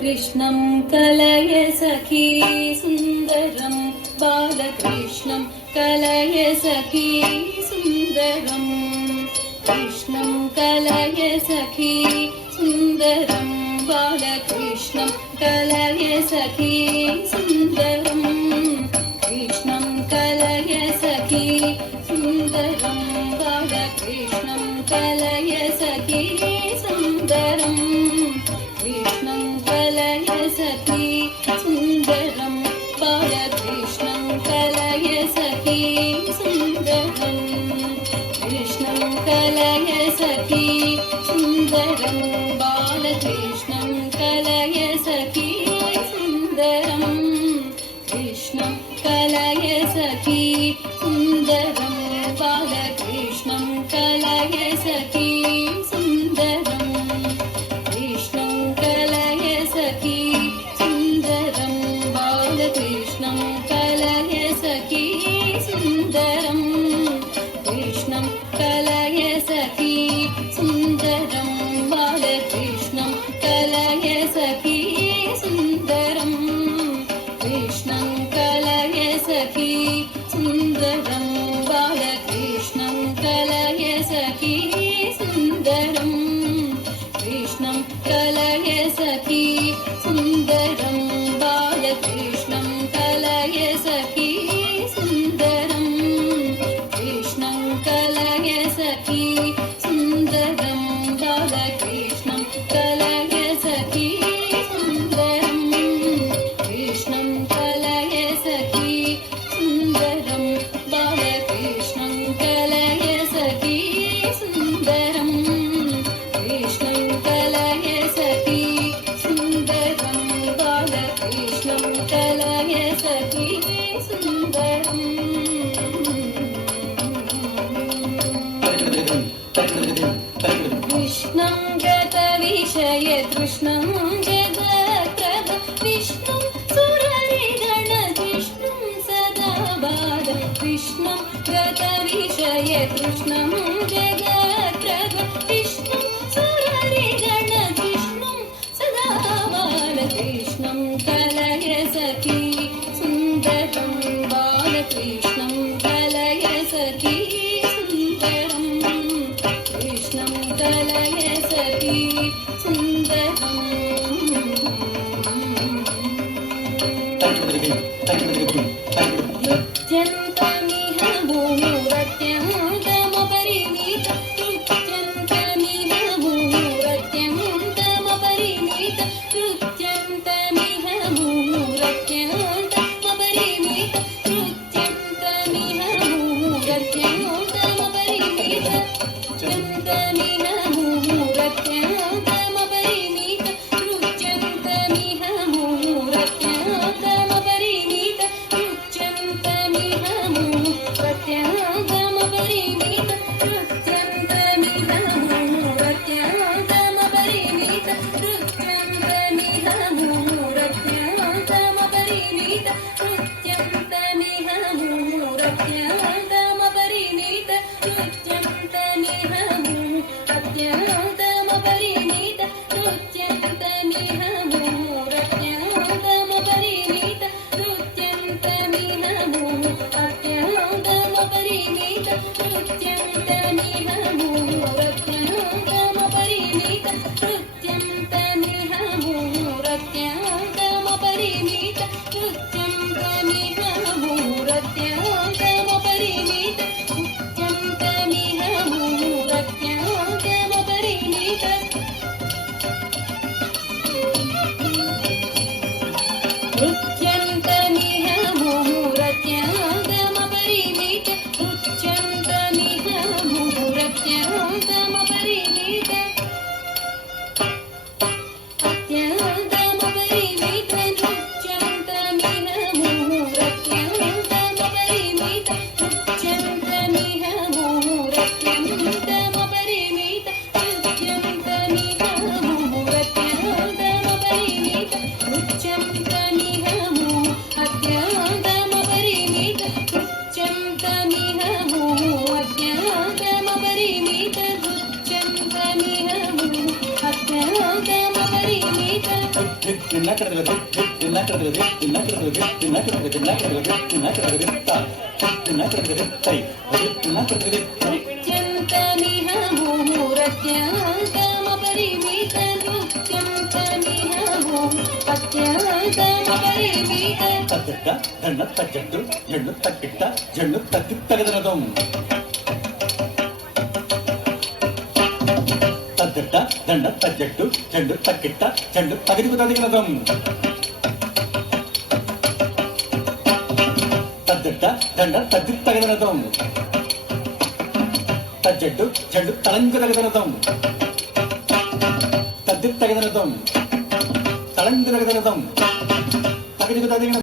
कृष्णं कलय सखी सुन्दरं बालकृष्णं कलय सखी सुन्दरं कृष्णं कलय सखी सुन्दरं बालकृष्णं कलय सखी सुन्दरं कृष्णं कलय सखी सुन्दरं बालकृष्णं कलय सखी सुन्दरं कृष्णं कलय सखी सुन्दरं बालकृष्णं कलय सखी सुन्दरं कृष्णं कलय सखी सुन्दरं बालकृष्णं कलय सखी सुन्दरं कृष्णं कलय सखी सुन्दरं बालकृष्णं कलय सखी सुन्दरं कृष्णं कलय सखी सुन्दरं बालकृष्णं कलय सखी सुन्दरं कृष्णं कलय सखी सुन्दरं बालकृष्णं कलय सखी सुन्दरं कृष्णं कलय सखी सुन्दरं बालकृष्णं कलय सखी सुन्दरं कृष्णं कलय सखी सुन्दरं बालकृष्णं कलय सखी सुन्दरं कृष्णं कलय सखी सुन्दरं बालकृष्णं कलय सखी सुन्दरं कृष्णं कलय सखी सुन्दरं बालकृष्णं कलय सखी सुन्दरं कृष्णं कलय सखी सुन्दरं बालकृष्णं कलय सखी सुन्दरं कृष्णं गतविषय कृष्णं जगत्प्रभ विष्णुं सुररिगणजिष्णुं सदा बाल कृष्णं गतविषय कृष्णं जगत्प्रभ विष्णुं सुररिगणजिष्णुं सदा बाल कृष्णं कलय सखी सुन्दरं बालकृष्णं कलय सखी सुन्दरं कृष्णं कलय सखी सुन्दरं नृत्यन्तमिह भूमुरत्यन्तमपरिमित नृत्यन्तमिह भूमुरत्यन्तमपरिमित नृत्यन्तमिह भूमुरत्यन्तमपरिमित नृत्यन्तमिह भूमुरत्यन्तमपरिमित नृत्यन्तमिह भूमुरत्यन्तमपरिमित नृत्यन्तमिह भूमुरत्यन्तमपरिमित नृत्यन्तमिह भूमुरत्यन्तमपरिमित नृत्यन्तमिह भूमुरत्यन्तमपरिमित नृत्यन्तमिह भूमुरत्यन्तमपरिमित नृत्यन्तमिह भूमुरत्यन्तमपरिमित नृत्यन्तमिह भूमुरत्यन्तमपरिमित नृत्यन्तमिह भूमुरत्यन्तमपरिमित नृत्यन्तमिह भूमुरत्यन्तमपरिमित नृत्यन्तमिह भूमुरत्यन्तमपरिमित नृत्यन्तमिह भूमुरत्यन्तमपरिमित नृत्यन्तमिह भूमुरत्यन्तमपरिमित नृत्यन्तमिह भूमुरत्यन्तमपरिमित नृत्यन्तमिह भूमुरत्यन्तमपरिमित नृत्यन्तमिह भूमुरत्यन्तमपरिमित अत्यन्तमपरिमित नृत्यन्तमिह भूमुरत्यन्तमपरिमित నృత్యంతమిహ ముహురత్యంతమపరిమిత నృత్యంతమిహ ముహురత్యంతమపరిమిత తగ్గట్ట దండ తగ్గట్టు జండు తగ్గిట్ట జండు తగ్గి తగదనదం తగ్గట్ట దండ తగ్గట్టు జండు తగ్గిట్ట జండు తగిడుకు తగినదం తగ్గట్ట దండ తగ్గి తగదనదం తగ్గట్టు జండు తలంగు తగదనదం తగ్గి తగదనదం తలంగు తగదనదం తగిడుకు తగిన